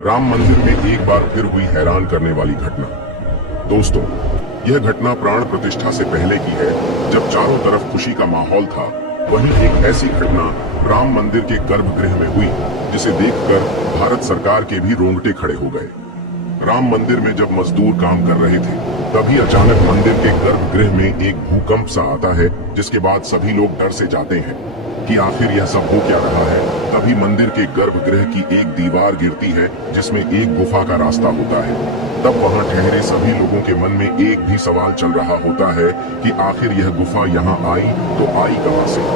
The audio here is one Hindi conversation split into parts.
राम मंदिर में एक बार फिर हुई हैरान करने वाली घटना। दोस्तों, यह घटना प्राण प्रतिष्ठा से पहले की है, जब चारों तरफ खुशी का माहौल था। वहीं एक ऐसी घटना राम मंदिर के गर्भगृह में हुई, जिसे देखकर भारत सरकार के भी रोंगटे खड़े हो गए। राम मंदिर में जब मजदूर काम कर रहे थे, तभी अचानक मंदिर के गर्भगृह में एक भूकंप सा आता है, जिसके बाद सभी लोग डर से जाते हैं कि आखिर यह सब हो क्या रहा है। तभी मंदिर के गर्भगृह की एक दीवार गिरती है, जिसमें एक गुफा का रास्ता होता है। तब वहां ठहरे सभी लोगों के मन में एक भी सवाल चल रहा होता है कि आखिर यह गुफा यहाँ आई तो आई कहां से।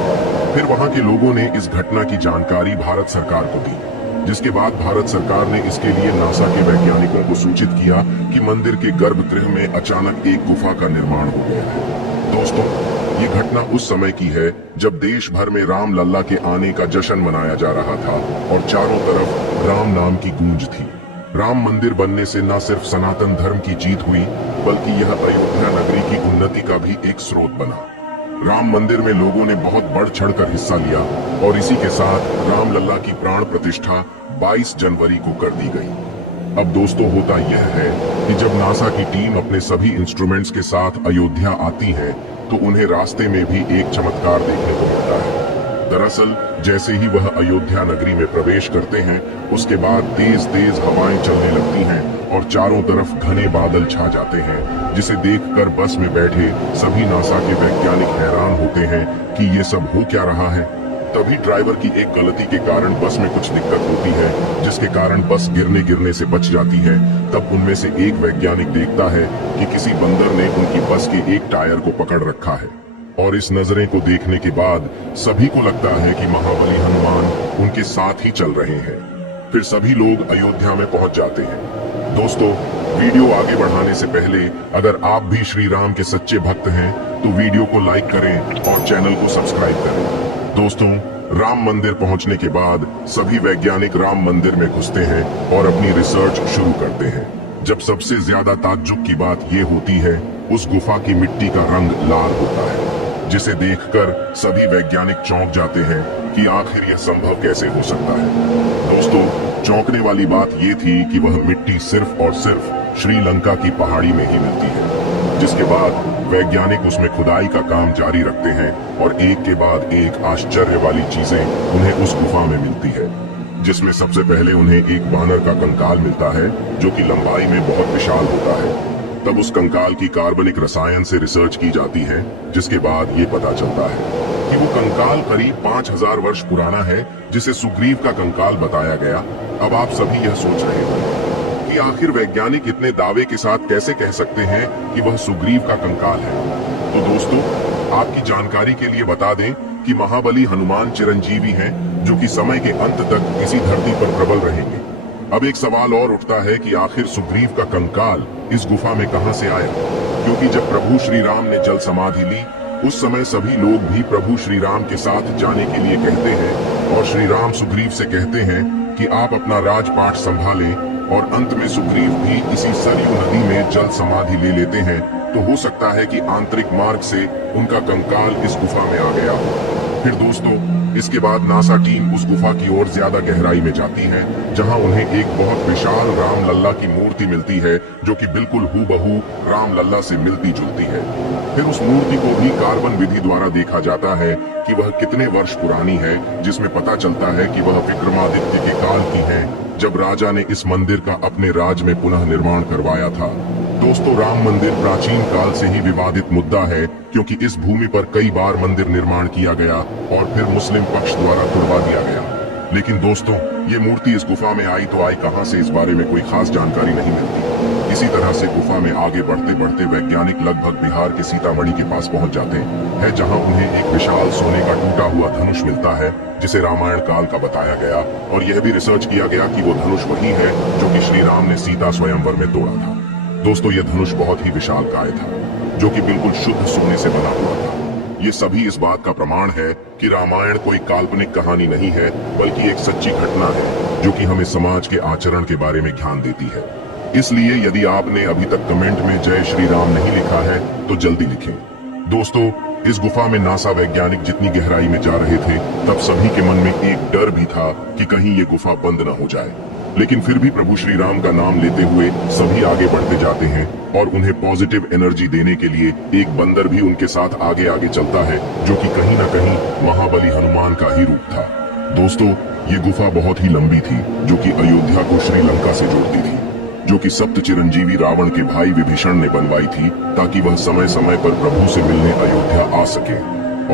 फिर वहां के लोगों ने इस घटना की जानकारी भारत सरकार को दी, जिसके बाद भारत सरकार ने इसके लिए नासा के वैज्ञानिकों को सूचित किया कि मंदिर के गर्भगृह में अचानक एक गुफा का निर्माण हो गया है। दोस्तों, ये घटना उस समय की है जब देश भर में राम लल्ला के आने का जश्न मनाया जा रहा था और चारों तरफ राम नाम की गूंज थी। राम मंदिर बनने से न सिर्फ सनातन धर्म की जीत हुई, बल्कि यह अयोध्या नगरी की उन्नति का भी एक स्रोत बना। राम मंदिर में लोगों ने बहुत बढ़ चढ़कर हिस्सा लिया और इसी के साथ राम लल्ला की प्राण प्रतिष्ठा 22 जनवरी को कर दी गई। अब दोस्तों, होता यह है कि जब नासा की टीम अपने सभी इंस्ट्रूमेंट्स के साथ अयोध्या आती है, तो उन्हें रास्ते में भी एक चमत्कार देखने को मिलता है। दरअसल जैसे ही वह अयोध्या नगरी में प्रवेश करते हैं, उसके बाद तेज तेज हवाएं चलने लगती हैं और चारों तरफ घने बादल छा जाते हैं, जिसे देखकर बस में बैठे सभी नासा के वैज्ञानिक हैरान होते हैं कि ये सब हो क्या रहा है। तभी ड्राइवर की एक गलती के कारण बस में कुछ दिक्कत होती है, जिसके कारण बस गिरने से बच जाती है। तब उनमें से एक वैज्ञानिक देखता है कि किसी बंदर ने उनकी बस के एक टायर को पकड़ रखा है, और इस नजरे को देखने के बाद सभी को लगता है कि महाबली हनुमान उनके साथ ही चल रहे हैं। फिर सभी लोग अयोध्या में पहुंच जाते हैं। दोस्तों, वीडियो आगे बढ़ाने से पहले अगर आप भी श्री राम के सच्चे भक्त हैं, तो वीडियो को लाइक करें और चैनल को सब्सक्राइब करें। दोस्तों, राम मंदिर पहुंचने के बाद सभी वैज्ञानिक राम मंदिर में घुसते हैं और अपनी रिसर्च शुरू करते हैं। जब सबसे ज्यादा ताज्जुब की बात ये होती है, उस गुफा की मिट्टी का रंग लाल होता है, जिसे देखकर सभी वैज्ञानिक चौंक जाते हैं कि आखिर यह संभव कैसे हो सकता है। दोस्तों, चौंकने वाली बात ये थी कि वह मिट्टी सिर्फ और सिर्फ श्रीलंका की पहाड़ी में ही मिलती है। जिसके बाद वैज्ञानिक उसमें खुदाई का काम जारी रखते हैं और एक के बाद एक आश्चर्य वाली चीजें उन्हें उस गुफा में मिलती है, जिसमें सबसे पहले उन्हें एक वानर का कंकाल मिलता है, जो कि लंबाई में बहुत विशाल होता है। तब उस कंकाल की कार्बनिक रसायन से रिसर्च की जाती है, जिसके बाद ये पता चलता है कि वो कंकाल करीब 5000 वर्ष पुराना है, जिसे सुग्रीव का कंकाल बताया गया। अब आप सभी यह सोच रहे होंगे कि आखिर वैज्ञानिक इतने दावे के साथ कैसे कह सकते हैं कि वह सुग्रीव का कंकाल है। तो दोस्तों, आपकी जानकारी के लिए बता दें कि महाबली हनुमान चिरंजीवी हैं, जो कि समय के अंत तक इसी धरती पर प्रबल रहेंगे। अब एक सवाल और उठता है कि आखिर सुग्रीव का कंकाल इस गुफा में कहां से आया, क्योंकि जब प्रभु श्री राम ने जल समाधि ली, उस समय सभी लोग भी प्रभु श्री राम के साथ जाने के लिए कहते हैं और श्री राम सुग्रीव से कहते हैं कि आप अपना राजपाट संभालें, और अंत में सुग्रीव भी इसी सरयू नदी में जल समाधि ले लेते हैं। तो हो सकता है कि आंतरिक मार्ग से उनका कंकाल इस गुफा में आ गया हो। फिर दोस्तों, इसके बाद नासा टीम उस गुफा की ओर ज्यादा गहराई में जाती है, जहां उन्हें एक बहुत विशाल राम लल्ला की मूर्ति मिलती है, जो कि बिल्कुल हूबहू राम लल्ला से मिलती जुलती है। फिर उस मूर्ति को भी कार्बन विधि द्वारा देखा जाता है कि वह कितने वर्ष पुरानी है, जिसमें पता चलता है कि वह विक्रमादित्य के काल की है, जब राजा ने इस मंदिर का अपने राज में पुनः निर्माण करवाया था। दोस्तों, राम मंदिर प्राचीन काल से ही विवादित मुद्दा है, क्योंकि इस भूमि पर कई बार मंदिर निर्माण किया गया और फिर मुस्लिम पक्ष द्वारा तुड़वा दिया गया। लेकिन दोस्तों, ये मूर्ति इस गुफा में आई तो आई कहां से, इस बारे में कोई खास जानकारी नहीं मिलती। इसी तरह से गुफा में आगे बढ़ते बढ़ते वैज्ञानिक लगभग बिहार के सीतामढ़ी के पास पहुंच जाते हैं, जहां उन्हें एक विशाल सोने का टूटा हुआ धनुष मिलता है, जिसे रामायण काल का बताया गया। और यह भी रिसर्च किया गया कि वो धनुष वही है जो कि श्री राम ने सीता स्वयंवर में तोड़ा था। दोस्तों, यह धनुष बहुत ही विशालकाय था, जो कि बिल्कुल शुद्ध सोने से बना हुआ था। ये सभी इस बात का प्रमाण है कि रामायण कोई काल्पनिक कहानी नहीं है, बल्कि एक सच्ची घटना है, जो कि हमें समाज के आचरण के बारे में ज्ञान देती है। इसलिए यदि आपने अभी तक कमेंट में जय श्री राम नहीं लिखा है, तो जल्दी लिखें। दोस्तों, इस गुफा में नासा वैज्ञानिक जितनी गहराई में जा रहे थे, तब सभी के मन में एक डर भी था कि कहीं ये गुफा बंद न हो जाए। लेकिन फिर भी प्रभु श्री राम का नाम लेते हुए सभी आगे बढ़ते जाते हैं और उन्हें पॉजिटिव एनर्जी देने के लिए एक बंदर भी उनके साथ आगे आगे चलता है, जो कि कहीं ना कहीं महाबली हनुमान का ही रूप था। दोस्तों, ये गुफा बहुत ही लंबी थी, जो कि अयोध्या को श्रीलंका से जोड़ती थी, जो कि सप्त चिरंजीवी रावण के भाई विभीषण ने बनवाई थी, ताकि वह समय समय पर प्रभु से मिलने अयोध्या आ सके।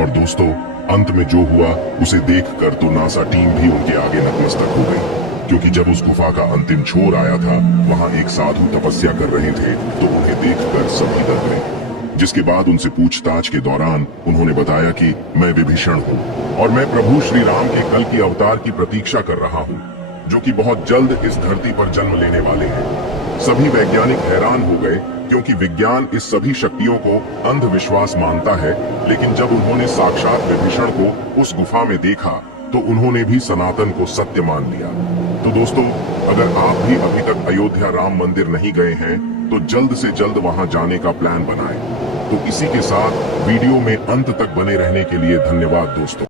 और दोस्तों, अंत में जो हुआ उसे देखकर तो नासा टीम भी उनके आगे नतमस्तक हो गई, क्योंकि जब उस गुफा का अंतिम छोर आया था, वहां एक साधु तपस्या कर रहे थे, तो उन्हें देखकर सभी डर गए। जिसके बाद उनसे पूछताछ के दौरान उन्होंने बताया कि मैं विभीषण हूँ और मैं प्रभु श्री राम के कल की अवतार की प्रतीक्षा कर रहा हूँ, जो कि बहुत जल्द इस धरती पर जन्म लेने वाले हैं। सभी वैज्ञानिक हैरान हो गए, क्योंकि विज्ञान इस सभी शक्तियों को अंधविश्वास मानता है, लेकिन जब उन्होंने साक्षात विभीषण को उस गुफा में देखा, तो उन्होंने भी सनातन को सत्य मान लिया। तो दोस्तों, अगर आप भी अभी तक अयोध्या राम मंदिर नहीं गए हैं, तो जल्द से जल्द वहां जाने का प्लान बनाएं। तो इसी के साथ वीडियो में अंत तक बने रहने के लिए धन्यवाद दोस्तों।